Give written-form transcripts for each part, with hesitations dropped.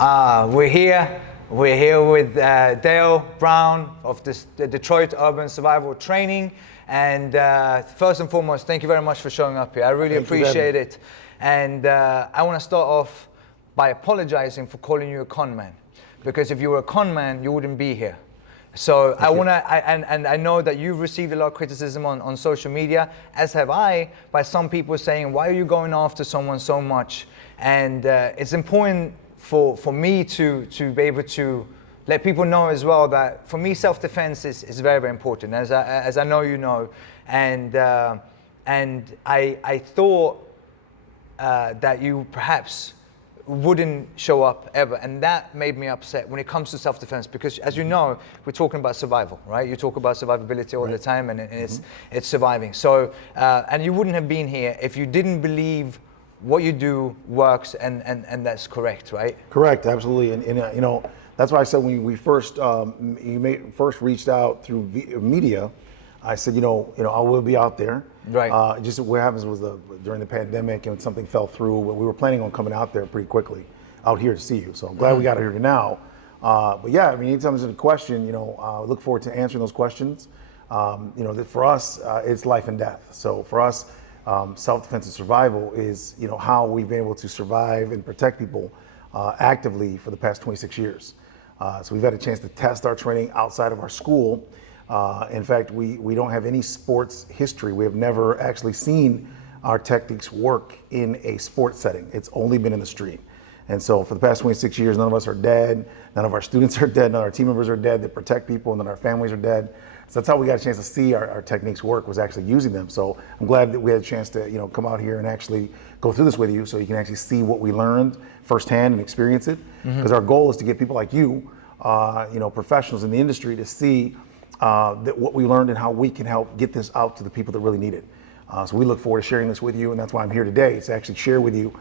We're here. We're here with Dale Brown of the Detroit Urban Survival Training. And first and foremost, thank you very much for showing up here. I really appreciate it. And I want to start off by apologizing for calling you a con man. Because if you were a con man, you wouldn't be here. So I know that you've received a lot of criticism on social media, as have I, by some people saying, why are you going after someone so much? And it's important for me to be able to let people know as well that for me self-defense is very, very important, as I know you know. And I thought that you perhaps wouldn't show up ever, and that made me upset when it comes to self-defense, because as you know, we're talking about survival, right? You talk about survivability all the time, and it's surviving. So and you wouldn't have been here if you didn't believe what you do works, and that's correct, right? Correct, absolutely. And you know, that's why I said when we first first reached out through media, I said, you know, I will be out there. Right. Just what happens was during the pandemic and something fell through, but we were planning on coming out there pretty quickly, out here to see you. So I'm glad we got here now. But yeah, I mean, anytime there's a question, you know, I look forward to answering those questions. You know, for us, it's life and death. So for us, self-defense and survival is, you know, how we've been able to survive and protect people actively for the past 26 years. So we've had a chance to test our training outside of our school. In fact, we don't have any sports history. We have never actually seen our techniques work in a sports setting. It's only been in the street. And so for the past 26 years, none of us are dead. None of our students are dead. None of our team members are dead that protect people, and none of our families are dead. So that's how we got a chance to see our techniques work, was actually using them. So I'm glad that we had a chance to, you know, come out here and actually go through this with you, so you can actually see what we learned firsthand and experience it. Because our goal is to get people like you, you know, professionals in the industry, to see that what we learned and how we can help get this out to the people that really need it. So we look forward to sharing this with you, and that's why I'm here today, to actually share with you,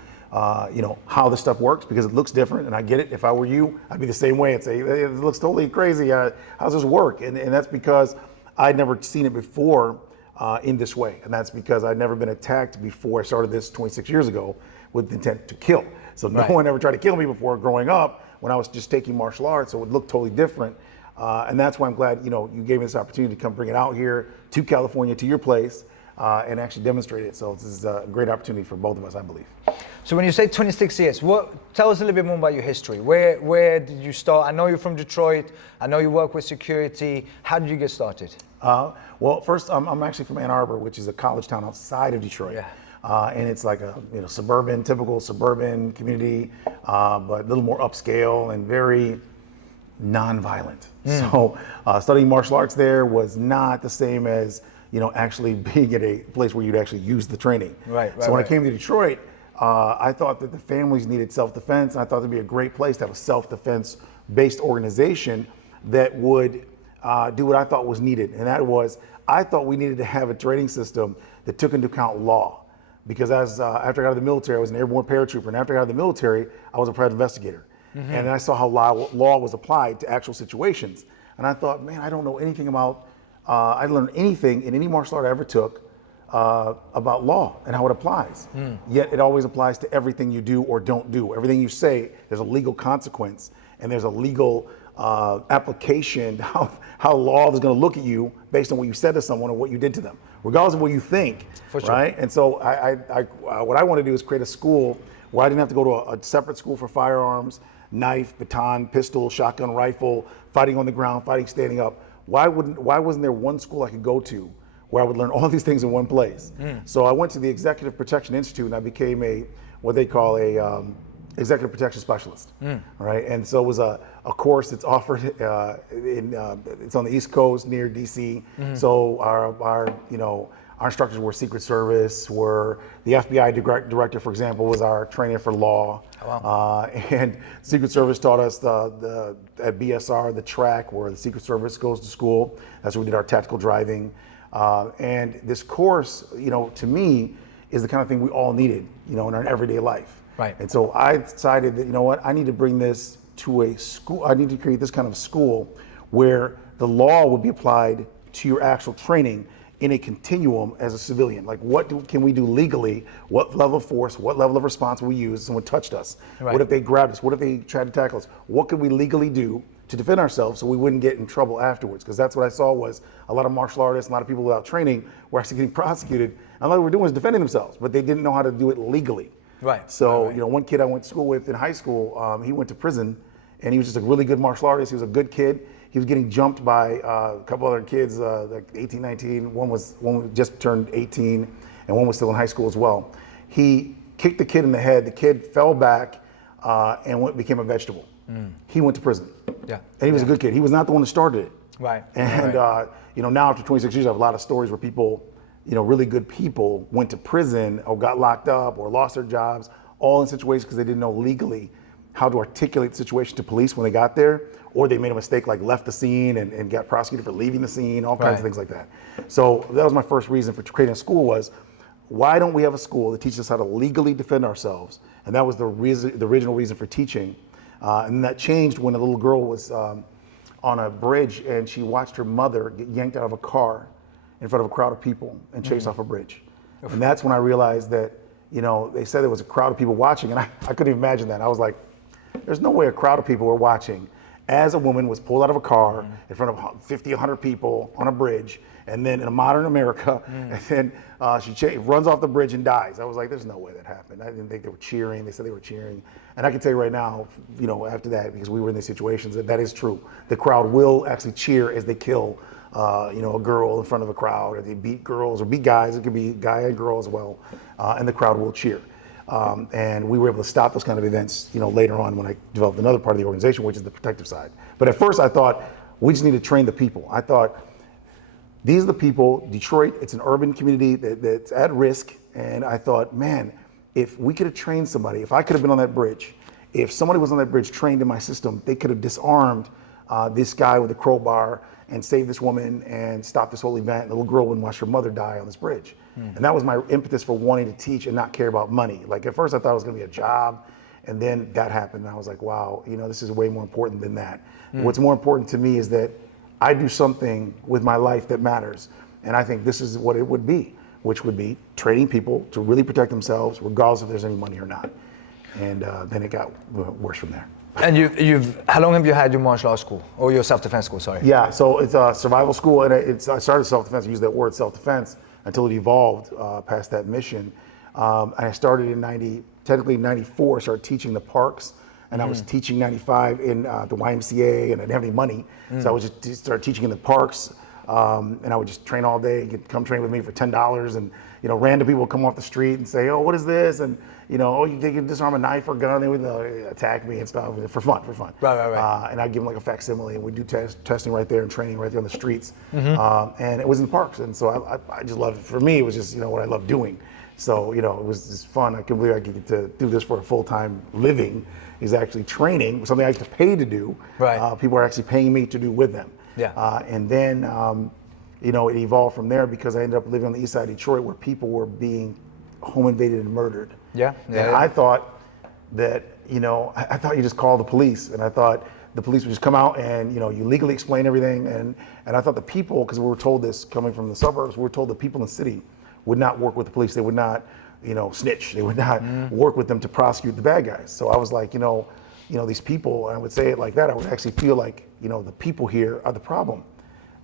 you know, how this stuff works, because it looks different, and I get it. If I were you, I'd be the same way. I'd say, it looks totally crazy. How's this work? And that's because I'd never seen it before in this way, and that's because I'd never been attacked before I started this 26 years ago with the intent to kill. So no one ever tried to kill me before growing up when I was just taking martial arts, so it looked totally different. And that's why I'm glad, you know, you gave me this opportunity to come bring it out here to California, to your place, and actually demonstrate it. So this is a great opportunity for both of us, I believe. So when you say 26 years, tell us a little bit more about your history. Where did you start? I know you're from Detroit. I know you work with security. How did you get started? Well, first, I'm actually from Ann Arbor, which is a college town outside of Detroit. Yeah. And it's like a, you know, typical suburban community, but a little more upscale and very non-violent. So studying martial arts there was not the same as, you know, actually being at a place where you'd actually use the training. So when I came to Detroit, I thought that the families needed self-defense, and I thought it'd be a great place to have a self-defense based organization that would do what I thought was needed. And that was, I thought we needed to have a training system that took into account law. Because after I got out of the military, I was an airborne paratrooper, and after I got out of the military, I was a private investigator. And then I saw how law was applied to actual situations. And I thought, man, I don't know anything about, I didn't learn anything in any martial art I ever took about law and how it applies. Yet it always applies to everything you do or don't do. Everything you say, there's a legal consequence, and there's a legal application, how law is going to look at you based on what you said to someone or what you did to them, regardless of what you think. For sure. Right? And so what I want to do is create a school where I didn't have to go to a separate school for firearms, knife, baton, pistol, shotgun, rifle, fighting on the ground, fighting standing up. Why wasn't there one school I could go to where I would learn all these things in one place? So I went to the Executive Protection Institute, and I became what they call a executive protection specialist. Right? And so it was a course that's offered it's on the East Coast near DC. So our instructors were Secret Service, were the FBI director, for example, was our trainer for law. And Secret Service taught us at BSR, the track where the Secret Service goes to school. That's where we did our tactical driving. And this course, you know, to me, is the kind of thing we all needed, you know, in our everyday life. Right. And so I decided that, you know what, I need to bring this to a school. I need to create this kind of school where the law would be applied to your actual training in a continuum as a civilian. Like, can we do legally? What level of force, what level of response will we use if someone touched us? Right. What if they grabbed us? What if they tried to tackle us? What could we legally do to defend ourselves so we wouldn't get in trouble afterwards? Because that's what I saw was a lot of martial artists, a lot of people without training were actually getting prosecuted. And all they were doing was defending themselves, but they didn't know how to do it legally. Right. So, right. you know, one kid I went to school with in high school, he went to prison, and he was just a really good martial artist. He was a good kid. He was getting jumped by a couple other kids, like 18, 19. One just turned 18, and one was still in high school as well. He kicked the kid in the head. The kid fell back and became a vegetable. He went to prison. Yeah. And he was a good kid. He was not the one that started it. Right. And you know, now after 26 years, I have a lot of stories where people, you know, really good people went to prison or got locked up or lost their jobs, all in situations because they didn't know legally how to articulate the situation to police when they got there, or they made a mistake, like left the scene and got prosecuted for leaving the scene, all kinds of things like that. So that was my first reason for creating a school was, why don't we have a school that teaches us how to legally defend ourselves? And that was the original reason for teaching. And that changed when a little girl was on a bridge and she watched her mother get yanked out of a car in front of a crowd of people and chased off a bridge. And that's when I realized that, you know, they said there was a crowd of people watching, and I couldn't even imagine that. I was like, there's no way a crowd of people were watching as a woman was pulled out of a car in front of 50, 100 people on a bridge, and then in a modern America, and then she runs off the bridge and dies. I was like, there's no way that happened. I didn't think they were cheering. They said they were cheering. And I can tell you right now, you know, after that, because we were in these situations, that is true. The crowd will actually cheer as they kill, you know, a girl in front of a crowd, or they beat girls or beat guys. It could be guy and girl as well, and the crowd will cheer. And we were able to stop those kind of events, you know, later on when I developed another part of the organization, which is the protective side. But at first I thought, we just need to train the people. I thought, these are the people, Detroit, it's an urban community that's at risk. And I thought, man, if we could have trained somebody, if I could have been on that bridge, if somebody was on that bridge trained in my system, they could have disarmed this guy with a crowbar and saved this woman and stopped this whole event. And the little girl wouldn't watch her mother die on this bridge. And that was my impetus for wanting to teach and not care about money. Like at first I thought it was gonna be a job, and then that happened and I was like, wow, you know, this is way more important than that. What's more important to me is that I do something with my life that matters. And I think this is what it would be, which would be training people to really protect themselves, regardless if there's any money or not. And then it got worse from there. And how long have you had your martial arts school, or your self-defense school, sorry? Yeah, so it's a survival school, and I started self-defense, I used that word self-defense, until it evolved past that mission. And I started in technically 94, I started teaching the parks, and I was teaching 95 in the YMCA, and I didn't have any money. So I would just start teaching in the parks, and I would just train all day, come train with me for $10, and you know, random people would come off the street and say, oh, what is this? And you know, oh, you can disarm a knife or a gun, they would attack me and stuff for fun. Right. And I'd give them like a facsimile, and we'd do testing right there and training right there on the streets. And it was in the parks, and so I just loved it. For me, it was just, you know, what I love doing. So, you know, it was just fun. I couldn't believe I could get to do this for a full-time living, is actually training, something I used to pay to do. Right. People are actually paying me to do with them. Yeah. And then, you know, it evolved from there because I ended up living on the east side of Detroit where people were being home invaded and murdered. Yeah. And I thought that, you know, I thought you just call the police, and I thought the police would just come out and, you know, you legally explain everything. And I thought the people, because we were told this coming from the suburbs, we were told the people in the city would not work with the police. They would not, you know, snitch. They would not work with them to prosecute the bad guys. So I was like, you know, these people, and I would say it like that, I would actually feel like, you know, the people here are the problem.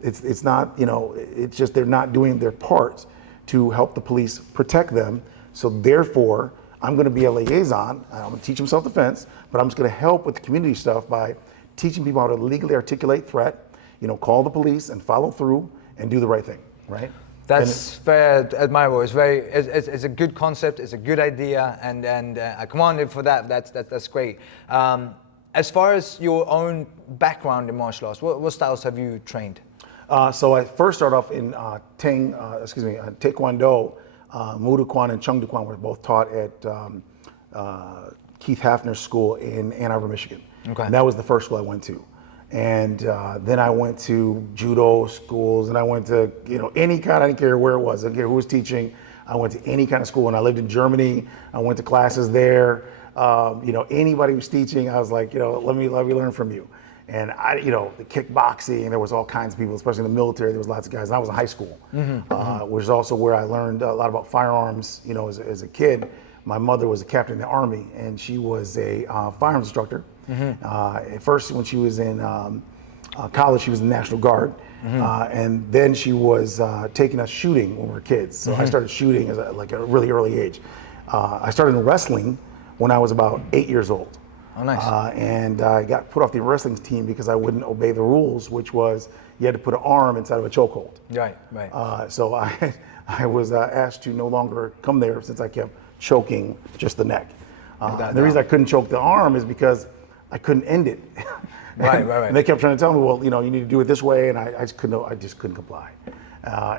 It's not, you know, it's just they're not doing their part to help the police protect them. So therefore, I'm going to be a liaison. I'm going to teach them self-defense, but I'm just going to help with the community stuff by teaching people how to legally articulate threat, you know, call the police and follow through and do the right thing, right? That's very admirable. It's a good concept. It's a good idea, and I commend you for that. That's great. As far as your own background in martial arts, what styles have you trained? So I first started off in Taekwondo. Mu Do Kwan and Chung Do Kwan were both taught at Keith Hafner's school in Ann Arbor, Michigan. Okay. And that was the first school I went to. And then I went to judo schools, and I went to, you know, any kind, I didn't care where it was, I didn't care who was teaching. I went to any kind of school. When I lived in Germany, I went to classes there. You know, anybody who was teaching, I was like, you know, let me learn from you. And the kickboxing, there was all kinds of people, especially in the military, there was lots of guys. And I was in high school, which is also where I learned a lot about firearms, as a kid. My mother was a captain in the Army, and she was a firearms instructor. At first, when she was in college, she was in the National Guard. And then she was taking us shooting when we were kids. So I started shooting at a really early age. I started in wrestling when I was about 8 years old. Oh, nice. And I got put off the wrestling team because I wouldn't obey the rules, which was you had to put an arm inside of a chokehold. Right. So I was asked to no longer come there since I kept choking just the neck. And the reason I couldn't choke the arm is because I couldn't end it. Right. And they kept trying to tell me, well, you need to do it this way, and I just couldn't comply.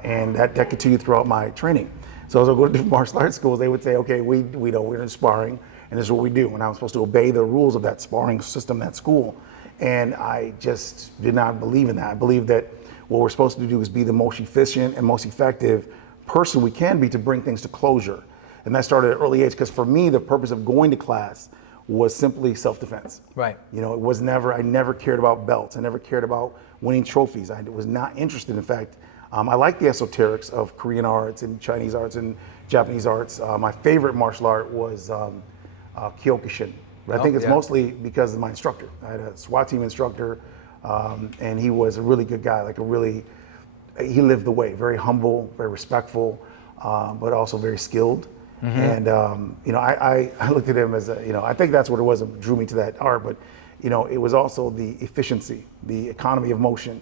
And that continued throughout my training. So as I go to different martial arts schools, they would say, okay, we're in sparring, and this is what we do. And I was supposed to obey the rules of that sparring system at school. And I just did not believe in that. I believe that what we're supposed to do is be the most efficient and most effective person we can be to bring things to closure. And that started at an early age, because for me, the purpose of going to class was simply self-defense. Right. I never cared about belts. I never cared about winning trophies. I was not interested. In fact, I like the esoterics of Korean arts and Chinese arts and Japanese arts. My favorite martial art was Kyokushin. But I think it's mostly because of my instructor. I had a SWAT team instructor, and he was a really good guy, he lived the way, very humble, very respectful, but also very skilled. And, I looked at him as I think that's what it was that drew me to that art, but, it was also the efficiency, the economy of motion,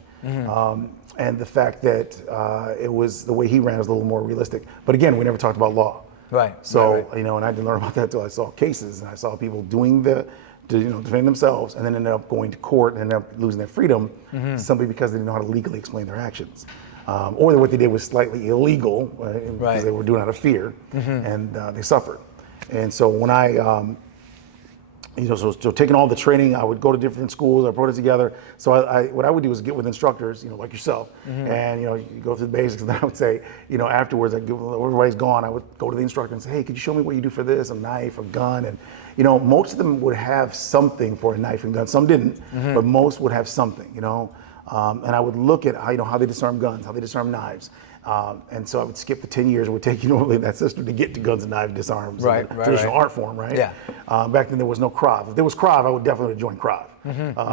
and the fact that it was the way he ran was a little more realistic. But again, we never talked about law. Right. So, and I didn't learn about that until I saw cases, and I saw people doing defending themselves, and then ended up going to court and ended up losing their freedom simply because they didn't know how to legally explain their actions. Or what they did was slightly illegal because they were doing it out of fear, and they suffered. And so when I, so taking all the training, I would go to different schools, I put it together. So what I would do is get with instructors, like yourself, and you go through the basics, and then I would say, afterwards, everybody's gone, I would go to the instructor and say, hey, could you show me what you do for this, a knife, a gun, and most of them would have something for a knife and gun. Some didn't, but most would have something, and I would look at how they disarm guns, how they disarm knives. And so I would skip the 10 years it would take normally in that system to get to guns and knives disarms, traditional art form, right? Yeah. Back then there was no Krav. If there was Krav, I would definitely join Krav.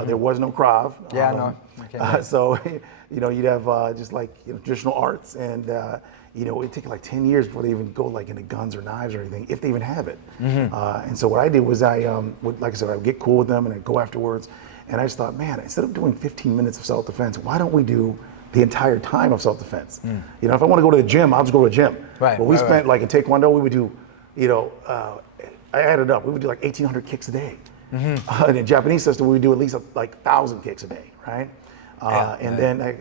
There was no Krav. Yeah, no. So, you'd have just traditional arts, and it'd take 10 years before they even go into guns or knives or anything, if they even have it. And so what I did was I would, like I said, I would get cool with them and I'd go afterwards. And I just thought, man, instead of doing 15 minutes of self-defense, why don't we do the entire time of self-defense? If I want to go to the gym, I'll just go to the gym. Right. But we spent in Taekwondo, we would do, I added up, we would do 1,800 kicks a day. In the Japanese system, we would do at least 1,000 kicks a day, right?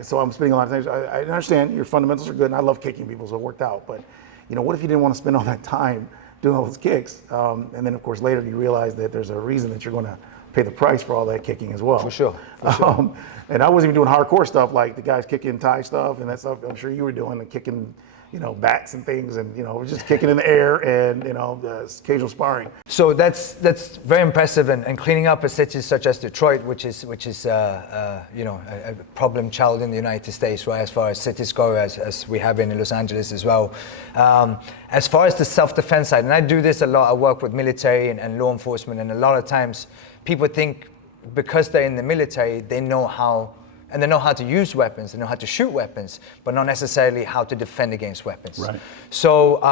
So I'm spending a lot of time. I understand your fundamentals are good, and I love kicking people, so it worked out. But what if you didn't want to spend all that time doing all those kicks? And then, of course, later you realize that there's a reason that you're going to pay the price for all that kicking as well. For sure. And I wasn't even doing hardcore stuff like the guys kicking Thai stuff and that stuff. I'm sure you were doing the kicking, bats and things, and just kicking in the air and occasional sparring. So that's very impressive, and cleaning up a city such as Detroit, which is a problem child in the United States, right? As far as cities go, as we have in Los Angeles as well. As far as the self-defense side, and I do this a lot. I work with military and law enforcement, and a lot of times people think because they're in the military, they know how to use weapons, they know how to shoot weapons, but not necessarily how to defend against weapons. Right. So,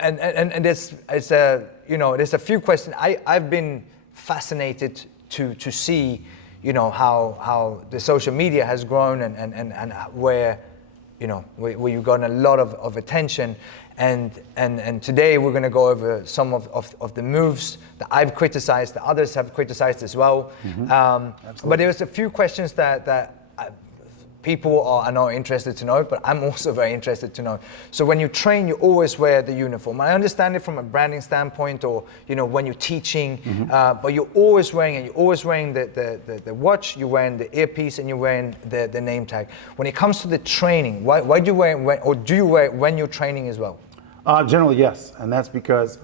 and there's a few questions. I've been fascinated to see, how the social media has grown and where you've gotten a lot of attention. And today we're going to go over some of the moves that I've criticized, that others have criticized as well. But there's a few questions that people are not interested to know, but I'm also very interested to know. So when you train, you always wear the uniform. I understand it from a branding standpoint, or when you're teaching, but you're always wearing it. You're always wearing the watch, you're wearing the earpiece, and you're wearing the name tag. When it comes to the training, why do you wear it, or do you wear it when you're training as well? Generally, yes, and that's because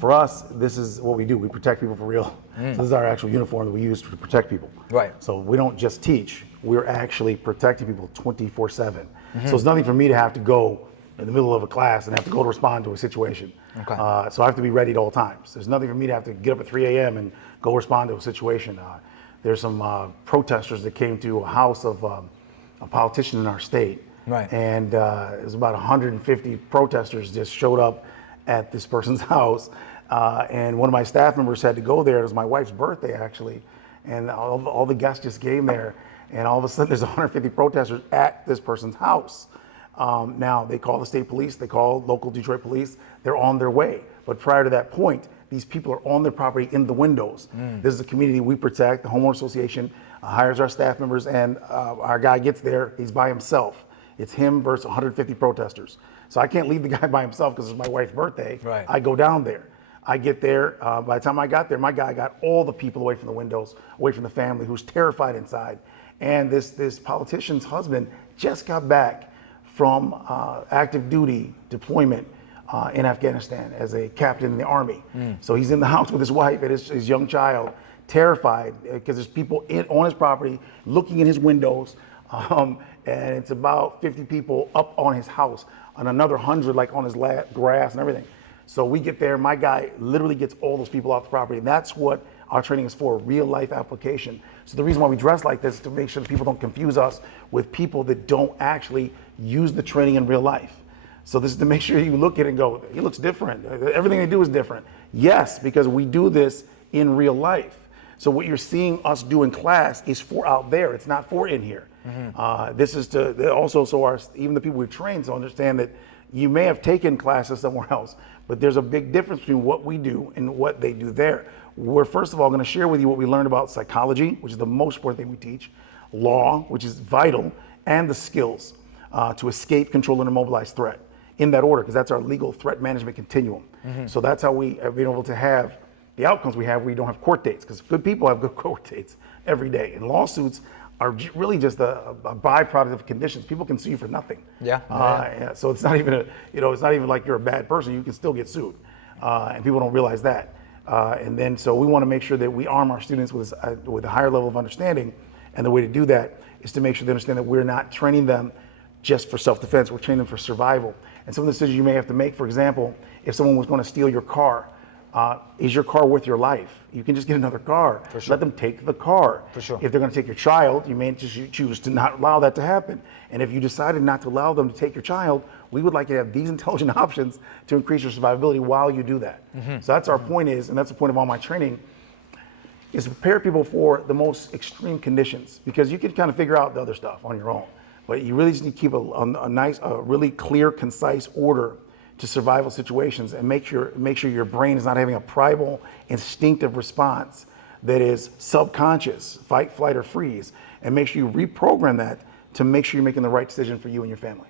For us, this is what we do. We protect people for real. So this is our actual uniform that we use to protect people. Right. So we don't just teach, we're actually protecting people 24/7. So it's nothing for me to have to go in the middle of a class and have to go to respond to a situation. Okay. So I have to be ready at all times. There's nothing for me to have to get up at 3 a.m. and go respond to a situation. There's some protesters that came to a house of a politician in our state. Right. And it was about 150 protesters just showed up at this person's house. And one of my staff members had to go there. It was my wife's birthday, actually. And all the guests just came there. And all of a sudden, there's 150 protesters at this person's house. Now, they call the state police. They call local Detroit police. They're on their way. But prior to that point, these people are on their property in the windows. This is a community we protect. The homeowner association hires our staff members, and our guy gets there. He's by himself. It's him versus 150 protesters. So I can't leave the guy by himself because it's my wife's birthday. Right. I go down there. I get there. By the time I got there, my guy got all the people away from the windows, away from the family, who's terrified inside. And this politician's husband just got back from active duty deployment in Afghanistan as a captain in the army. So he's in the house with his wife and his young child, terrified because there's people on his property looking in his windows. And it's about 50 people up on his house and another 100 like on his grass and everything. So we get there, my guy literally gets all those people off the property. And that's what our training is for, real life application. So the reason why we dress like this is to make sure that people don't confuse us with people that don't actually use the training in real life. So this is to make sure you look at it and go, he looks different. Everything they do is different. Yes, because we do this in real life. So what you're seeing us do in class is for out there. It's not for in here. This is to also, so even the people we train to understand that you may have taken classes somewhere else, but there's a big difference between what we do and what they do there. We're first of all going to share with you what we learned about psychology, which is the most important thing we teach, law, which is vital, and the skills to escape, control, and immobilize threat. In that order, because that's our legal threat management continuum. So that's how we have been able to have the outcomes we have where you don't have court dates, because good people have good court dates every day. And lawsuits are really just a byproduct of conditions. People can sue you for nothing. Yeah. So it's not even it's not even like you're a bad person. You can still get sued, and people don't realize that. And then so we want to make sure that we arm our students with a higher level of understanding, and the way to do that is to make sure they understand that we're not training them just for self-defense. We're training them for survival. And some of the decisions you may have to make, for example, if someone was going to steal your car, is your car worth your life? You can just get another car. For sure. Let them take the car. For sure. If they're going to take your child, you may just choose to not allow that to happen. And if you decided not to allow them to take your child, we would like you to have these intelligent options to increase your survivability while you do that. So that's our point is, and that's the point of all my training, is to prepare people for the most extreme conditions, because you can kind of figure out the other stuff on your own. But you really just need to keep a nice, really clear, concise order to survival situations, and make sure your brain is not having a primal, instinctive response that is subconscious, fight, flight, or freeze, and make sure you reprogram that to make sure you're making the right decision for you and your family.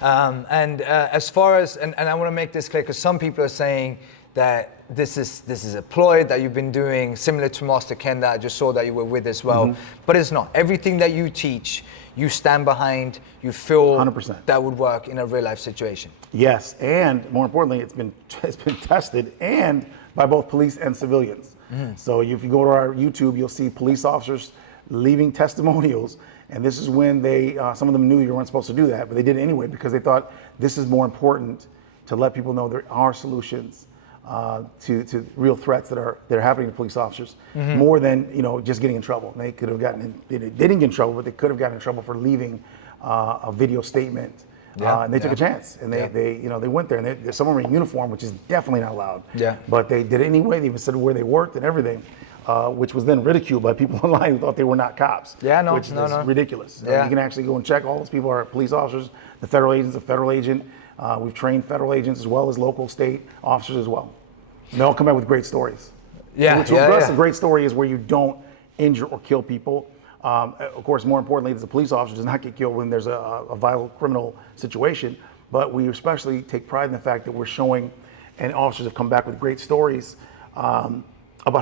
As far as, and I want to make this clear, because some people are saying that this is a ploy that you've been doing, similar to Master Ken that I just saw that you were with as well, but it's not. Everything that you teach, you stand behind, you feel 100%. That would work in a real life situation. Yes, and more importantly, it's been tested and by both police and civilians. So if you go to our YouTube, you'll see police officers leaving testimonials, and this is when they, some of them knew you weren't supposed to do that, but they did it anyway because they thought this is more important to let people know there are solutions to real threats that are happening to police officers, more than just getting in trouble. They could have they didn't get in trouble, but they could have gotten in trouble for leaving a video statement. And they took a chance, and they went there, and some of them were in uniform, which is definitely not allowed. But they did it anyway. They even said where they worked and everything, which was then ridiculed by people online who thought they were not cops. Which is ridiculous. You can actually go and check. All those people are police officers. The federal agent's a federal agent. We've trained federal agents as well as local, state officers as well. And they all come back with great stories. A great story is where you don't injure or kill people. Of course, more importantly, as a police officer does not get killed when there's a violent criminal situation. But we especially take pride in the fact that we're showing, and officers have come back with great stories about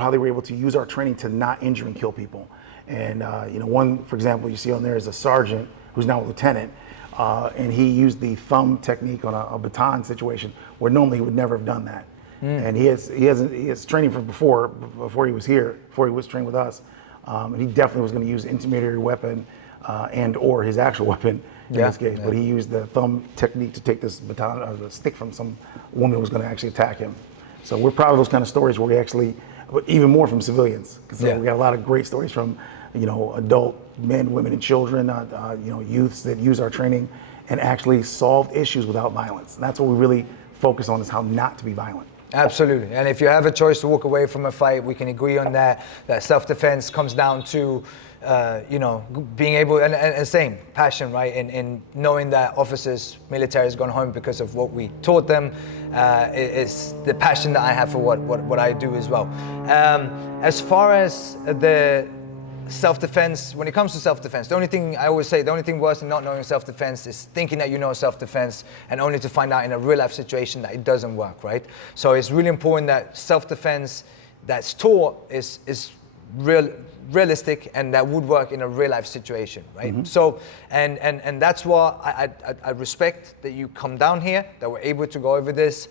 how they were able to use our training to not injure and kill people. And one, for example, you see on there is a sergeant who's now a lieutenant. And he used the thumb technique on a baton situation where normally he would never have done that. And he has training from before he was here, before he was trained with us. And he definitely was going to use an intermediary weapon and or his actual weapon in this case. But he used the thumb technique to take this baton or the stick from some woman who was going to actually attack him. So we're proud of those kind of stories where we actually, but even more from civilians, because we got a lot of great stories from, adult men, women, and children, youths that use our training and actually solved issues without violence. And that's what we really focus on, is how not to be violent. Absolutely. And if you have a choice to walk away from a fight, we can agree on that. That self-defense comes down to, being able, and same, passion, right? In knowing that officers, military has gone home because of what we taught them. It's the passion that I have for what I do as well. As far as the self-defense, when it comes to self-defense, the only thing I always say, the only thing worse than not knowing self-defense is thinking that you know self-defense and only to find out in a real life situation that it doesn't work, right? So it's really important that self-defense that's taught is realistic and that would work in a real life situation, right? So, and that's why I respect that you come down here, that we're able to go over this.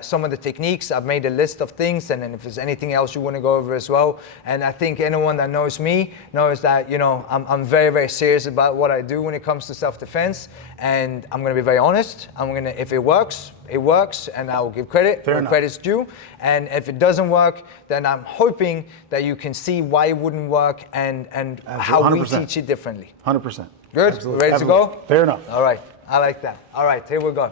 Some of the techniques, I've made a list of things, and then if there's anything else you want to go over as well. And I think anyone that knows me knows that, I'm very, very serious about what I do when it comes to self-defense. And I'm going to be very honest. If it works, it works, and I will give credit where credit's due. And if it doesn't work, then I'm hoping that you can see why it wouldn't work and how 100%. we teach it differently. 100%. Good? Absolutely. Ready to go? Fair enough. All right. I like that. All right, here we go.